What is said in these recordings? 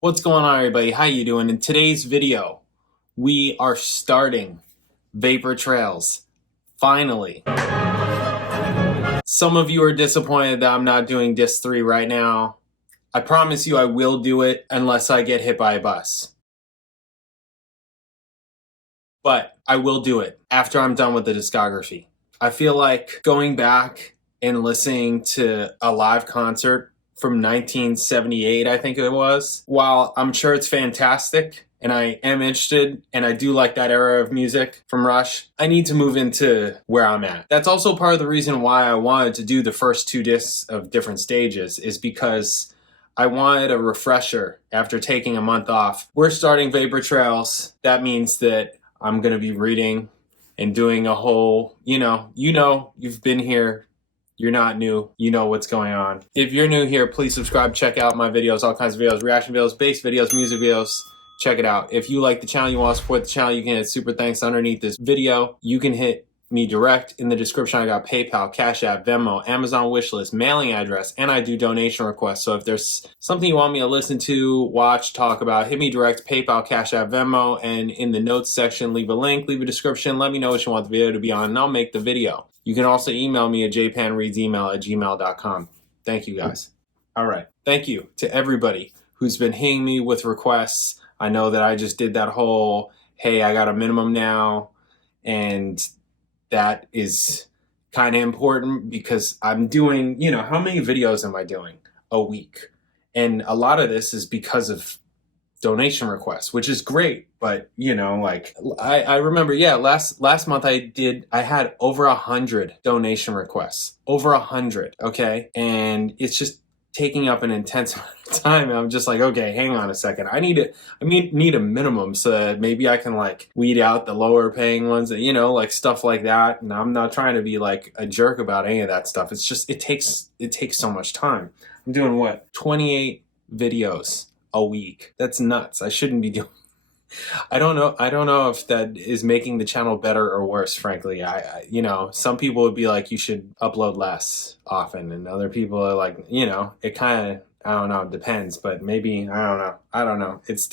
What's going on, everybody? How you doing? In today's video, we are starting Vapor Trails. Finally. Some of you are disappointed that I'm not doing Disc 3 right now. I promise you I will do it unless I get hit by a bus. But I will do it after I'm done with the discography. I feel like going back and listening to a live concert from 1978, I think it was, while I'm sure it's fantastic and I am interested and I do like that era of music from Rush, I need to move into where I'm at. That's also part of the reason why I wanted to do the first two discs of Different Stages, is because I wanted a refresher after taking a month off. We're starting Vapor Trails. That means that I'm going to be reading and doing a whole, you've been here. You're not new. You know what's going on. If you're new here, please subscribe. Check out my videos, all kinds of videos, reaction videos, bass videos, music videos. Check it out. If you like the channel, you want to support the channel, you can hit super thanks underneath this video. You can hit me direct. In the description, I got PayPal, Cash App, Venmo, Amazon wishlist, mailing address, and I do donation requests. So if there's something you want me to listen to, watch, talk about, hit me direct, PayPal, Cash App, Venmo, and in the notes section, leave a link, leave a description, let me know what you want the video to be on, and I'll make the video. You can also email me at jpanreadsemail@gmail.com. Thank you, guys. All right. Thank you to everybody who's been hitting me with requests. I know that I just did that whole, hey, I got a minimum now, and that is kind of important because I'm doing, how many videos am I doing a week? And a lot of this is because of donation requests, which is great. But, I remember, last month I had over 100 donation requests, over 100. Okay. And it's just taking up an intense amount of time. And I'm just like, okay, hang on a second. I need a minimum so that maybe I can weed out the lower paying ones, and stuff like that. And I'm not trying to be like a jerk about any of that stuff. It's just, it takes so much time. I'm doing 28 videos a week. That's nuts. I shouldn't be doing. I don't know if that is making the channel better or worse, frankly. Some people would be like, you should upload less often, and other people are like, it kind of, I don't know, it depends, but maybe, I don't know. This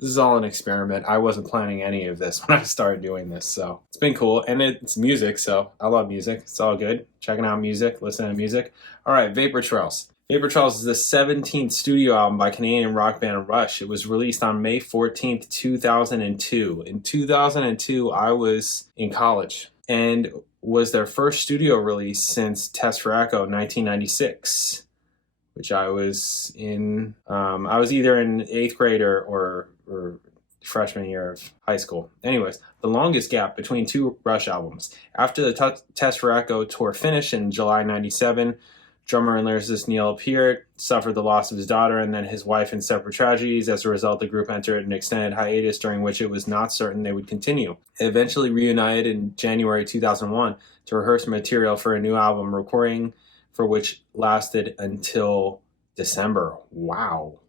is all an experiment. I wasn't planning any of this when I started doing this, so it's been cool, and it's music, so I love music. It's all good. Checking out music, listening to music. All right, Vapor Trails. Vapor Trails is the 17th studio album by Canadian rock band Rush. It was released on May 14th, 2002. In 2002, I was in college, and was their first studio release since Test for Echo 1996, which I was in. I was either in 8th grade or freshman year of high school. Anyways, the longest gap between two Rush albums. After the Test for Echo tour finished in July 97, drummer and lyricist Neil Peart suffered the loss of his daughter and then his wife in separate tragedies. As a result, the group entered an extended hiatus during which it was not certain they would continue. They eventually reunited in January 2001 to rehearse material for a new album, recording for which lasted until December. Wow.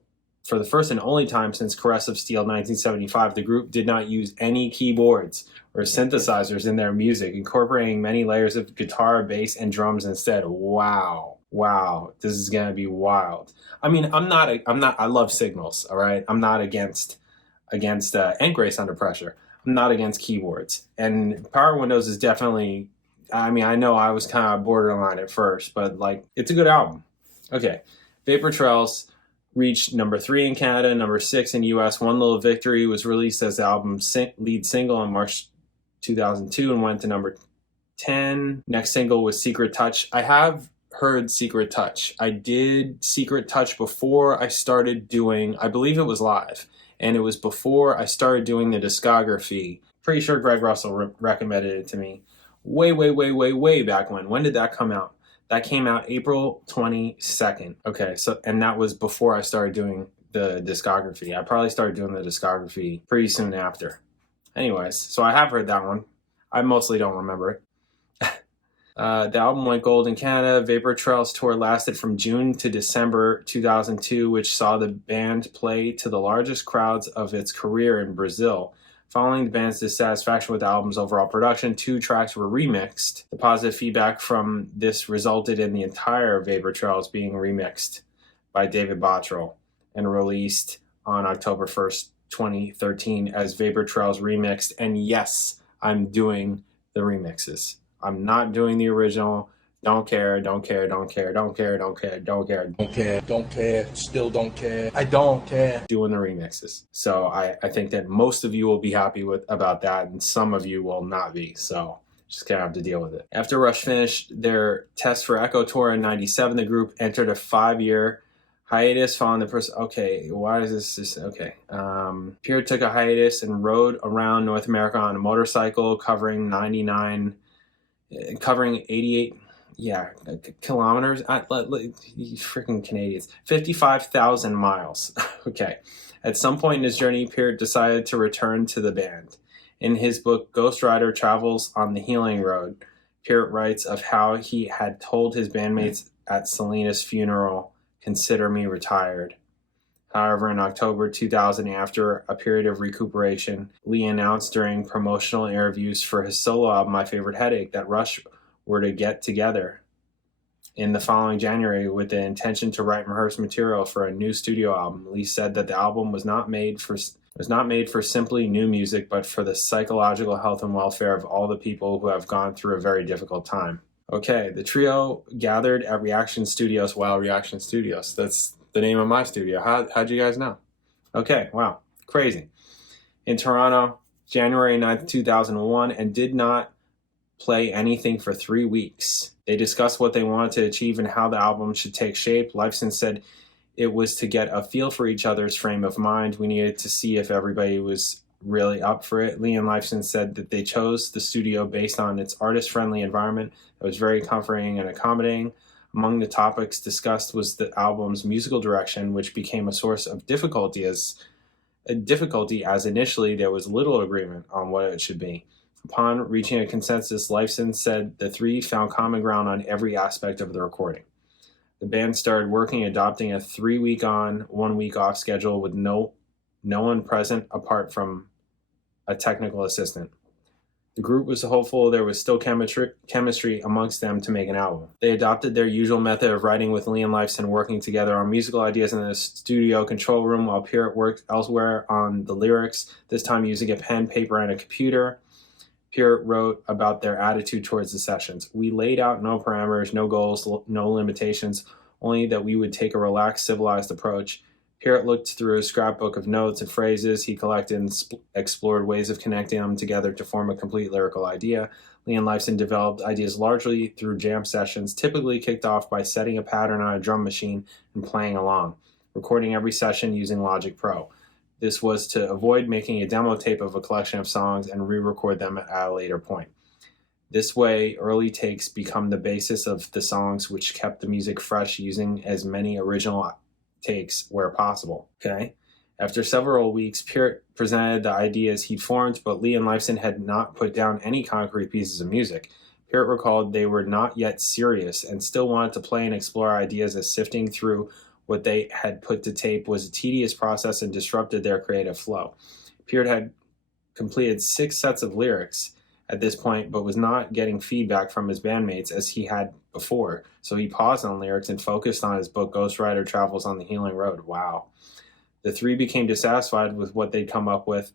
For the first and only time since Caress of Steel 1975, the group did not use any keyboards or synthesizers in their music, incorporating many layers of guitar, bass, and drums instead. Wow, this is gonna be wild. I mean, I love Signals, all right? I'm not against and Grace Under Pressure. I'm not against keyboards. And Power Windows is definitely, I know I was kind of borderline at first, but it's a good album. Okay, Vapor Trails reached number 3 in Canada, number 6 in US. One Little Victory was released as the album's lead single in March 2002 and went to number 10. Next single was Secret Touch. I have heard Secret Touch. I did Secret Touch before I started doing, I believe it was live, and it was before I started doing the discography. Pretty sure Greg Russell recommended it to me way back when. When did that come out? That came out April 22nd. Okay, and that was before I started doing the discography. I probably started doing the discography pretty soon after. Anyways, so I have heard that one. I mostly don't remember it. The album went gold in Canada. Vapor Trails tour lasted from June to December 2002, which saw the band play to the largest crowds of its career in Brazil. Following the band's dissatisfaction with the album's overall production, 2 tracks were remixed. The positive feedback from this resulted in the entire Vapor Trails being remixed by David Bottrell and released on October 1st, 2013 as Vapor Trails remixed. And yes, I'm doing the remixes. I'm not doing the original. Don't care, don't care, don't care, don't care, don't care, don't care. Don't care, don't care, still don't care. I don't care. Doing the remixes. So I think that most of you will be happy about that, and some of you will not be. So just gonna have to deal with it. After Rush finished their test for Echo Tour in 97, the group entered a 5-year hiatus following the person. Okay, why is this? Okay. Pierre took a hiatus and rode around North America on a motorcycle covering 88 kilometers. You freaking Canadians. 55,000 miles. Okay. At some point in his journey, Pierre decided to return to the band. In his book, Ghost Rider Travels on the Healing Road, Pierre writes of how he had told his bandmates at Selena's funeral, "Consider me retired." However, in October 2000, after a period of recuperation, Lee announced during promotional interviews for his solo album, My Favorite Headache, that Rush were to get together in the following January with the intention to write and rehearse material for a new studio album. Lee said that the album was not made for simply new music, but for the psychological health and welfare of all the people who have gone through a very difficult time. Okay, the trio gathered at Reaction Studios. Wow, Reaction Studios. That's the name of my studio. How'd you guys know? Okay, wow, crazy. In Toronto, January 9th, 2001, and did not play anything for 3 weeks. They discussed what they wanted to achieve and how the album should take shape. Lifeson said it was to get a feel for each other's frame of mind. We needed to see if everybody was really up for it. Lee and Lifeson said that they chose the studio based on its artist-friendly environment that was very comforting and accommodating. Among the topics discussed was the album's musical direction, which became a source of difficulty as initially there was little agreement on what it should be. Upon reaching a consensus, Lifeson said the three found common ground on every aspect of the recording. The band started working, adopting a 3-week on, 1 week off schedule with no one present apart from a technical assistant. The group was hopeful there was still chemistry amongst them to make an album. They adopted their usual method of writing, with Lee and Lifeson working together on musical ideas in the studio control room while Pierre worked elsewhere on the lyrics, this time using a pen, paper, and a computer. Pierre wrote about their attitude towards the sessions. We laid out no parameters, no goals, no limitations, only that we would take a relaxed, civilized approach. Pierre looked through a scrapbook of notes and phrases he collected and explored ways of connecting them together to form a complete lyrical idea. Lee and Lifeson developed ideas largely through jam sessions, typically kicked off by setting a pattern on a drum machine and playing along, recording every session using Logic Pro. This was to avoid making a demo tape of a collection of songs and re-record them at a later point. This way, early takes become the basis of the songs, which kept the music fresh, using as many original takes where possible. Okay. After several weeks, Pierre presented the ideas he'd formed, but Lee and Lifeson had not put down any concrete pieces of music. Pierre recalled they were not yet serious and still wanted to play and explore ideas, as sifting through what they had put to tape was a tedious process and disrupted their creative flow. Pierre had completed 6 sets of lyrics at this point, but was not getting feedback from his bandmates as he had before, so he paused on lyrics and focused on his book, Ghost Rider Travels on the Healing Road. Wow. The three became dissatisfied with what they'd come up with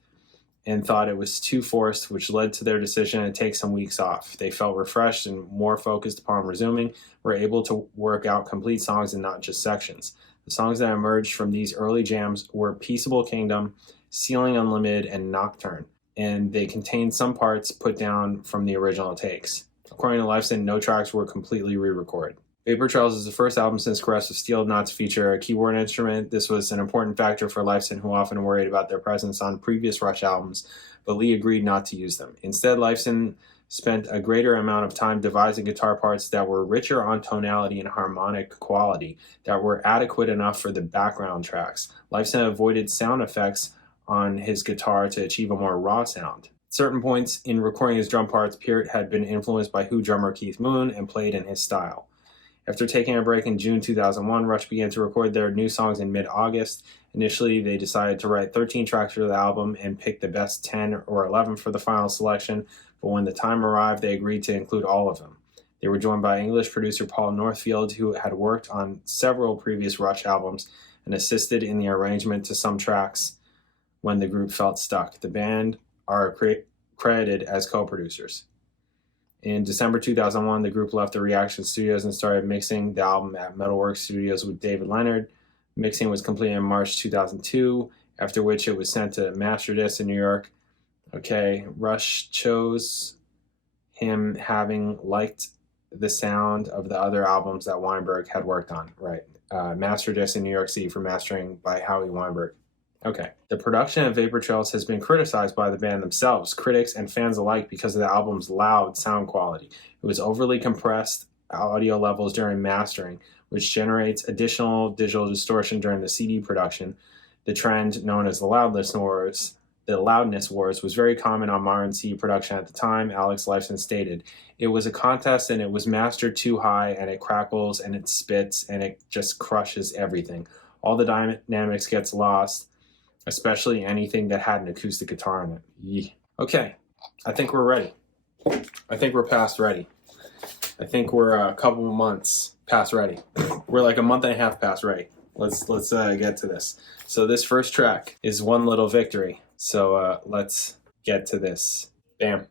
and thought it was too forced, which led to their decision to take some weeks off. They felt refreshed and more focused upon resuming, were able to work out complete songs and not just sections. The songs that emerged from these early jams were Peaceable Kingdom, Ceiling Unlimited, and Nocturne, and they contained some parts put down from the original takes. According to Lifeson, no tracks were completely re-recorded. Vapor Trails is the first album since Caress of Steel not to feature a keyboard instrument. This was an important factor for Lifeson, who often worried about their presence on previous Rush albums, but Lee agreed not to use them. Instead, Lifeson spent a greater amount of time devising guitar parts that were richer on tonality and harmonic quality, that were adequate enough for the background tracks. Lifeson avoided sound effects on his guitar to achieve a more raw sound. At certain points in recording his drum parts, Pierre had been influenced by Who drummer Keith Moon and played in his style. After taking a break in June 2001, Rush began to record their new songs in mid-August. Initially, they decided to write 13 tracks for the album and pick the best 10 or 11 for the final selection, but when the time arrived, they agreed to include all of them. They were joined by English producer Paul Northfield, who had worked on several previous Rush albums, and assisted in the arrangement to some tracks when the group felt stuck. The band are credited as co-producers. In December 2001, the group left the Reaction Studios and started mixing the album at Metalworks Studios with David Leonard. Mixing was completed in March 2002, after which it was sent to Masterdisc in New York. Okay, Rush chose him having liked the sound of the other albums that Weinberg had worked on, right? Masterdisc in New York City for mastering by Howie Weinberg. Okay. The production of Vapor Trails has been criticized by the band themselves, critics and fans alike, because of the album's loud sound quality. It was overly compressed audio levels during mastering, which generates additional digital distortion during the CD production. The trend known as the loudness wars was very common on modern CD production at the time. Alex Lifeson stated, "It was a contest and it was mastered too high and it crackles and it spits and it just crushes everything. All the dynamics gets lost, especially anything that had an acoustic guitar in it." Yeah. Okay, I think we're ready. I think we're past ready. I think we're a couple of months past ready. We're like a month and a half past ready. Let's get to this. So this first track is One Little Victory. So let's get to this. Bam.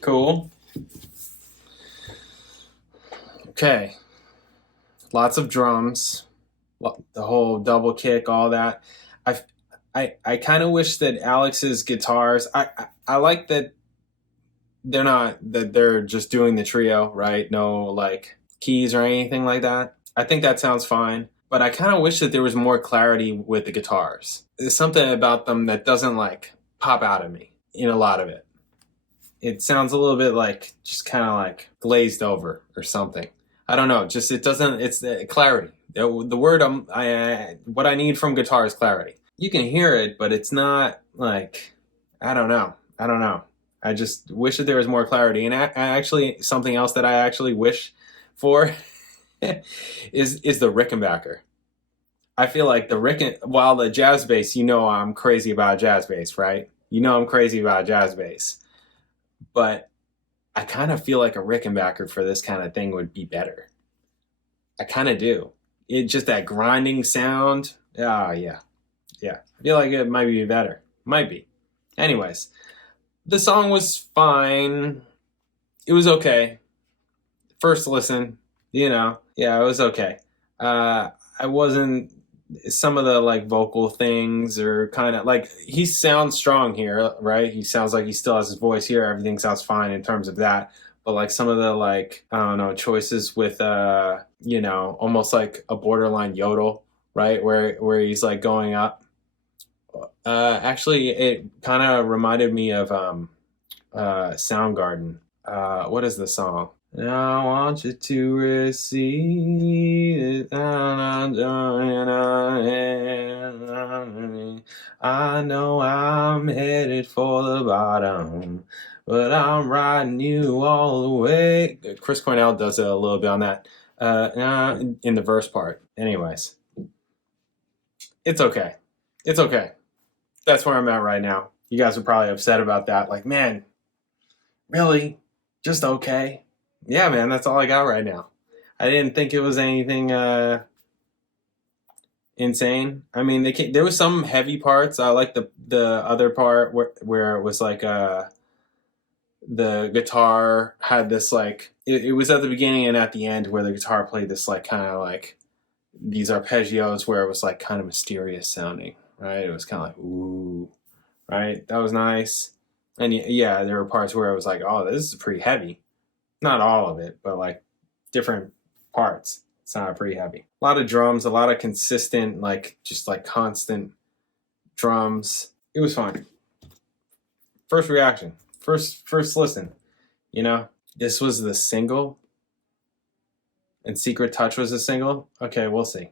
Cool. Okay. Lots of drums. The whole double kick, all that. I kind of wish that Alex's guitars. I like that they're just doing the trio, right? No like keys or anything like that. I think that sounds fine, but I kind of wish that there was more clarity with the guitars. There's something about them that doesn't like pop out at me in a lot of it. It sounds a little bit like just kind of like glazed over or something. I don't know. Just it doesn't. It's clarity. The word what I need from guitar is clarity. You can hear it, but it's not like I don't know. I just wish that there was more clarity. And I actually, something else that I actually wish for is the Rickenbacker. I feel like while the jazz bass, I'm crazy about jazz bass, right? I'm crazy about jazz bass. But I kind of feel like a Rickenbacker for this kind of thing would be better. I kind of do. It just that grinding sound. Oh, yeah. I feel like it might be better. Might be. Anyways, the song was fine. It was okay. First listen, yeah, it was okay. I wasn't, some of the like vocal things are kind of like, he sounds strong here, right? He sounds like he still has his voice here. Everything sounds fine in terms of that. But like some of the like, I don't know, choices with, almost like a borderline yodel, right? Where he's like going up. Actually, it kind of reminded me of Soundgarden. What is the song? I want you to receive it. I know I'm headed for the bottom, but I'm riding you all the way. Chris Cornell does a little bit on that in the verse part. Anyways, it's okay. That's where I'm at right now. You guys are probably upset about that. Like, man, really? Just okay? Yeah, man, that's all I got right now. I didn't think it was anything insane. I mean, there was some heavy parts. I like the other part where it was like the guitar had this like it was at the beginning and at the end where the guitar played this like kind of like these arpeggios where it was like kind of mysterious sounding. Right, it was kind of like ooh, right. That was nice, and yeah, there were parts where I was like, oh, this is pretty heavy. Not all of it, but like different parts. It sounded pretty heavy. A lot of drums, a lot of consistent, like just like constant drums. It was fun. First reaction, first listen. This was the single, and Secret Touch was the single. Okay, we'll see.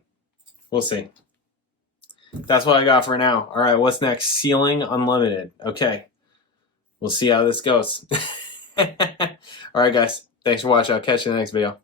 That's what I got for now. All right, what's next? Ceiling Unlimited. Okay, we'll see how this goes. All right, guys. Thanks for watching. I'll catch you in the next video.